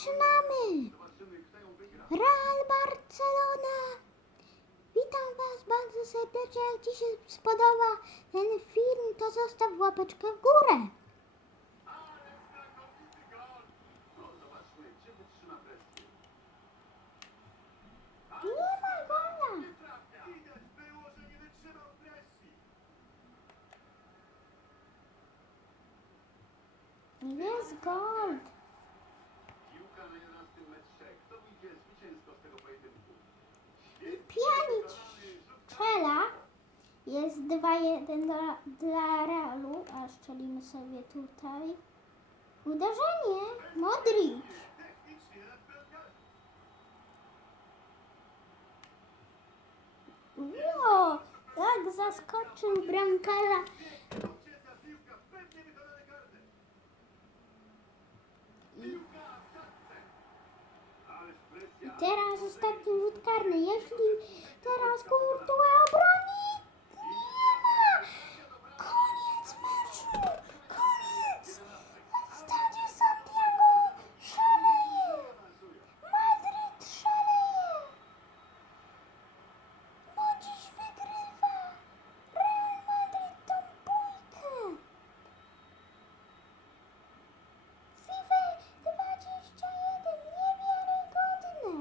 zaczynamy! Real Barcelona! Witam Was bardzo serdecznie. Jak Ci się spodoba ten film, to zostaw łapeczkę w górę. Nie ma gola! Jest gol! Jest 2-1 dla, dla Realu, a szczelimy sobie tutaj. Uderzenie! Modric! Ło! Jak zaskoczył bramkarza. Presja. Teraz ostatni rzut karny. Jeśli